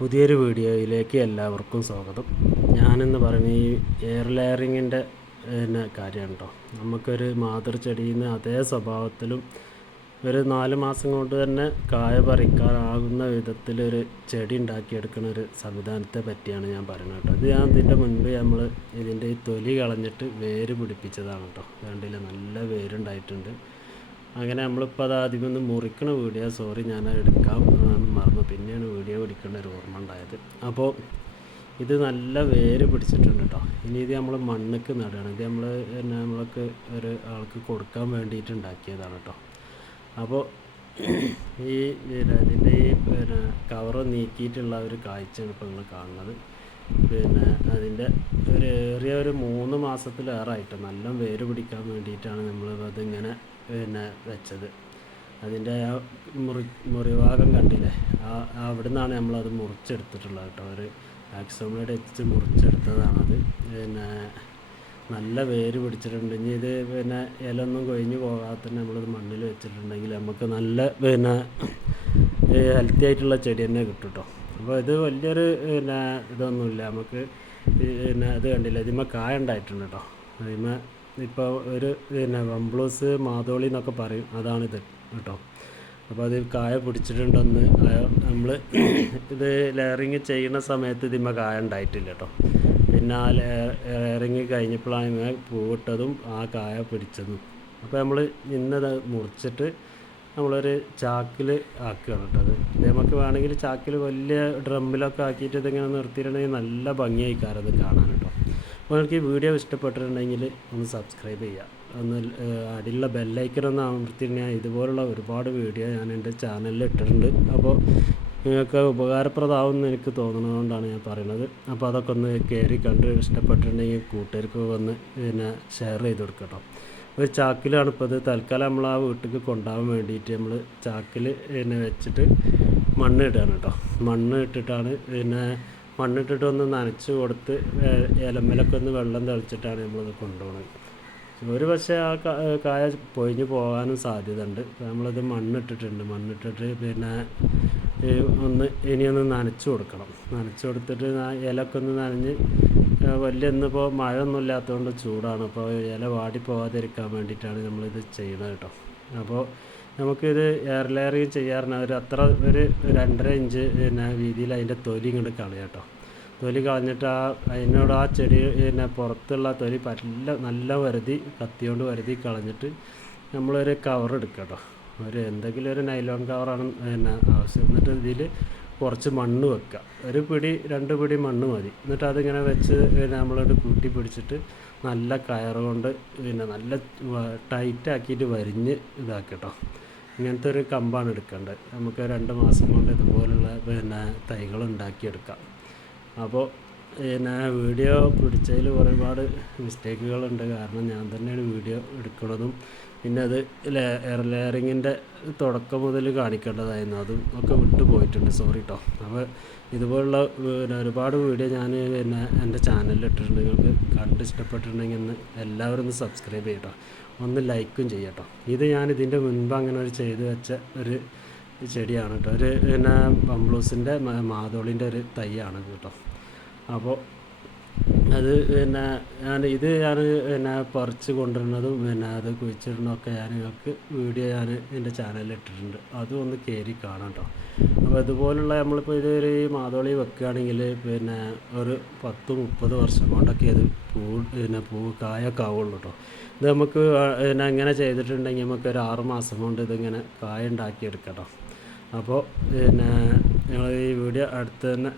പുതിയൊരു വീഡിയോയിലേക്ക് എല്ലാവർക്കും സ്വാഗതം. ഞാനെന്ന് പറയുന്ന ഈ എയർ ലെയറിങ്ങിൻ്റെ കാര്യമാണ് കേട്ടോ. നമുക്കൊരു മാതൃചെടിയിൽ നിന്ന് അതേ സ്വഭാവത്തിലും ഒരു 4 മാസം കൊണ്ട് തന്നെ കായ പറിക്കാനാകുന്ന വിധത്തിലൊരു ചെടി ഉണ്ടാക്കിയെടുക്കുന്ന ഒരു സംവിധാനത്തെ പറ്റിയാണ് ഞാൻ പറയുന്നത് കേട്ടോ. ഇത് ഞാൻ ഇതിൻ്റെ മുൻപ് നമ്മൾ ഇതിൻ്റെ ഈ തൊലി കളഞ്ഞിട്ട് വേര് പിടിപ്പിച്ചതാണ് കേട്ടോ. കണ്ടില്ല, നല്ല വേരുണ്ടായിട്ടുണ്ട്. അങ്ങനെ നമ്മളിപ്പോൾ അത് ആദ്യം ഒന്ന് മുറിക്കണ വീഡിയോ, സോറി ഞാൻ എടുക്കാൻ മറന്നു, പിന്നെയാണ് വീഡിയോ പിടിക്കേണ്ട ഒരു ഓർമ്മ ഉണ്ടായത്. അപ്പോൾ ഇത് നല്ല വേര് പിടിച്ചിട്ടുണ്ട് കേട്ടോ. ഇനി ഇത് നമ്മൾ മണ്ണിക്ക് നടുകയാണ്. ഇത് നമ്മൾക്ക് ഒരു ആൾക്ക് കൊടുക്കാൻ വേണ്ടിയിട്ട് ഉണ്ടാക്കിയതാണ് കേട്ടോ. അപ്പോൾ ഈ ഇതിൻ്റെ ഈ കവറ് നീക്കിയിട്ടുള്ള ഒരു കാഴ്ചയാണ് ഇപ്പോൾ നിങ്ങൾ കാണുന്നത്. അതിൻ്റെ ഏറിയ ഒരു 3 മാസത്തിലേറായിട്ട് നല്ല വേര് പിടിക്കാൻ വേണ്ടിയിട്ടാണ് നമ്മൾ അതിങ്ങനെ വെച്ചത്. അതിൻ്റെ ആ മുറിഭാഗം കണ്ടില്ലേ, അവിടെ നിന്നാണ് നമ്മളത് മുറിച്ചെടുത്തിട്ടുള്ളത് കേട്ടോ. ഒരു ആക്സോബ്ലേഡ് വെച്ച് മുറിച്ചെടുത്തതാണത്. നല്ല വേര് പിടിച്ചിട്ടുണ്ട്. ഇനി ഇത് ഇലൊന്നും കൊഴിഞ്ഞ് പോകാതെ നമ്മളിത് മണ്ണിൽ വെച്ചിട്ടുണ്ടെങ്കിൽ നമുക്ക് നല്ല ഹെൽത്തി ആയിട്ടുള്ള ചെടി തന്നെ കിട്ടും കേട്ടോ. അപ്പോൾ ഇത് വലിയൊരു ഇതൊന്നുമില്ല നമുക്ക്. ഇത് കണ്ടില്ല, ഇതിന്മേൽ കായ ഉണ്ടായിട്ടുണ്ട് കേട്ടോ. അതിന്മേൽ ഇപ്പോൾ ഒരു വംബ്ലൂസ് മാതോളി എന്നൊക്കെ പറയും, അതാണിത് കേട്ടോ. അപ്പോൾ അത് കായ പിടിച്ചിട്ടുണ്ടെന്ന് നമ്മൾ ഇത് ലെയറിങ് ചെയ്യുന്ന സമയത്ത് ഇതിന്മേൽ കായ ഉണ്ടായിട്ടില്ല കേട്ടോ. പിന്നെ ആ ലെയറിങ് കഴിഞ്ഞപ്പോഴാണ് പൂവിട്ടതും ആ കായ പിടിച്ചതും. അപ്പോൾ നമ്മൾ ഇന്നത് മുറിച്ചിട്ട് നമ്മളൊരു ചാക്കിൽ ആക്കുകയാണ് കേട്ടോ. അത് നമുക്ക് വേണമെങ്കിൽ ചാക്കിൽ വലിയ ഡ്രമ്മിലൊക്കെ ആക്കിയിട്ട് ഇതിങ്ങനെ നിർത്തിയിട്ടുണ്ടെങ്കിൽ നല്ല ഭംഗിയായിക്കാരം അത് കാണാൻ കേട്ടോ. അപ്പോൾ നിങ്ങൾക്ക് ഈ വീഡിയോ ഇഷ്ടപ്പെട്ടിട്ടുണ്ടെങ്കിൽ ഒന്ന് സബ്സ്ക്രൈബ് ചെയ്യുക, ഒന്ന് അടിയിലുള്ള ബെല്ലൈക്കനൊന്ന് അമർത്തിയിട്ടുണ്ടെങ്കിൽ ഇതുപോലുള്ള ഒരുപാട് വീഡിയോ ഞാൻ എൻ്റെ ചാനലിൽ ഇട്ടിട്ടുണ്ട്. അപ്പോൾ നിങ്ങൾക്ക് ഉപകാരപ്രദമാവുമെന്ന് എനിക്ക് തോന്നുന്നതുകൊണ്ടാണ് ഞാൻ പറയുന്നത്. അപ്പോൾ അതൊക്കെ ഒന്ന് കയറി കണ്ട് ഇഷ്ടപ്പെട്ടിട്ടുണ്ടെങ്കിൽ കൂട്ടുകാർക്ക് വന്ന് ഷെയർ ചെയ്ത് കൊടുക്കുക കേട്ടോ. ഒരു ചാക്കിലാണ് ഇപ്പോൾ ഇത് തൽക്കാലം നമ്മൾ ആ വീട്ടിലേക്ക് കൊണ്ടുപോകാൻ വേണ്ടിയിട്ട് നമ്മൾ ചാക്കിൽ വെച്ചിട്ട് മണ്ണ് ഇടുകയാണ് കേട്ടോ. മണ്ണ് ഇട്ടിട്ടാണ് മണ്ണിട്ടിട്ട് ഒന്ന് നനച്ച് കൊടുത്ത് ഇലമ്മലൊക്കെ ഒന്ന് വെള്ളം തെളിച്ചിട്ടാണ് നമ്മളത് കൊണ്ടുപോകുന്നത്. ഒരു പക്ഷേ ആ കായ പൊഴിഞ്ഞ് പോകാനും സാധ്യത ഉണ്ട്. നമ്മളത് മണ്ണിട്ടിട്ടുണ്ട്. മണ്ണിട്ടിട്ട് ഇനിയൊന്ന് നനച്ച് കൊടുക്കണം. നനച്ച് കൊടുത്തിട്ട് ആ ഇലയൊക്കെ ഒന്ന് നനഞ്ഞ് ഇന്നിപ്പോൾ മഴ ഒന്നും ഇല്ലാത്തതുകൊണ്ട് ചൂടാണ്. അപ്പോൾ ഇല വാടി പോകാതിരിക്കാൻ വേണ്ടിയിട്ടാണ് നമ്മളിത് ചെയ്യുന്നത് കേട്ടോ. അപ്പോൾ നമുക്കിത് എയർ ലെയറിങ് ചെയ്യാറുണ്ട്. ഒരു 2.5 ഇഞ്ച് വീതിയിൽ അതിൻ്റെ തൊലി ഇങ്ങോട്ട് കളയാം കേട്ടോ. തൊലി കളഞ്ഞിട്ട് അതിനോട് ആ ചെടി പുറത്തുള്ള തൊലി നല്ല കത്തിയോണ്ട് വരുതി കളഞ്ഞിട്ട് നമ്മളൊരു കവർ എടുക്കുക കേട്ടോ. എന്തെങ്കിലും ഒരു നൈലോൺ കവറാണ് ആവശ്യം. എന്നിട്ട് ഇതിൽ കുറച്ച് മണ്ണ് വെക്കുക. 2 പിടി മണ്ണ് മതി. എന്നിട്ട് അതിങ്ങനെ വെച്ച് നമ്മളോട് കൂട്ടി പിടിച്ചിട്ട് നല്ല കയറ് കൊണ്ട് നല്ല ടൈറ്റാക്കിയിട്ട് വരിഞ്ഞ് ഇതാക്കുക കേട്ടോ. ഇങ്ങനത്തെ ഒരു കമ്പാണ് എടുക്കേണ്ടത്. നമുക്ക് 2 മാസം കൊണ്ട് ഇതുപോലുള്ള തൈകൾ ഉണ്ടാക്കിയെടുക്കാം. അപ്പോൾ വീഡിയോ പിടിച്ചതിൽ ഒരുപാട് മിസ്റ്റേക്കുകളുണ്ട്. കാരണം ഞാൻ തന്നെയാണ് വീഡിയോ എടുക്കുന്നതും പിന്നെ അത് എയർ ലെയറിങ്ങിൻ്റെ തുടക്കം മുതൽ കാണിക്കേണ്ടതായിരുന്നു, അതും ഒക്കെ വിട്ടു പോയിട്ടുണ്ട്, സോറി കേട്ടോ. അപ്പോൾ ഇതുപോലുള്ള ഒരുപാട് വീഡിയോ ഞാൻ എൻ്റെ ചാനലിൽ ഇട്ടിട്ടുണ്ട്. നിങ്ങൾക്ക് കണ്ട് ഇഷ്ടപ്പെട്ടിട്ടുണ്ടെങ്കിൽ എല്ലാവരും ഒന്ന് സബ്സ്ക്രൈബ് ചെയ്യട്ടോ, ഒന്ന് ലൈക്കും ചെയ്യട്ടോ. ഇത് ഞാൻ ഇതിൻ്റെ മുൻപ് അങ്ങനെ ചെയ്ത് വെച്ച ഒരു ചെടിയാണ് കേട്ടോ. ഒരു ബംബ്ലൂസിൻ്റെ മാതോളിൻ്റെ ഒരു തൈയാണ് കേട്ടോ. അപ്പോൾ അത് ഞാൻ പറിച്ച് കൊണ്ടുവരുന്നതും അത് കുഴിച്ചിടുന്നതൊക്കെ നിങ്ങൾക്ക് വീഡിയോ ഞാൻ എൻ്റെ ചാനലിൽ ഇട്ടിട്ടുണ്ട്. അതും ഒന്ന് കയറി കാണാം കേട്ടോ. അപ്പോൾ ഇതുപോലുള്ള നമ്മളിപ്പോൾ ഇതൊരു മാതോളി വെക്കുകയാണെങ്കിൽ ഒരു 10-30 വർഷം കൊണ്ടൊക്കെ അത് കായൊക്കെ ആവുള്ളൂ കേട്ടോ. ഇത് നമുക്ക് ഇങ്ങനെ ചെയ്തിട്ടുണ്ടെങ്കിൽ നമുക്ക് ഒരു 6 മാസം കൊണ്ട് ഇതിങ്ങനെ കായ ഉണ്ടാക്കിയെടുക്കാം കേട്ടോ. അപ്പോൾ ഞങ്ങൾ ഈ വീഡിയോ അടുത്ത് തന്നെ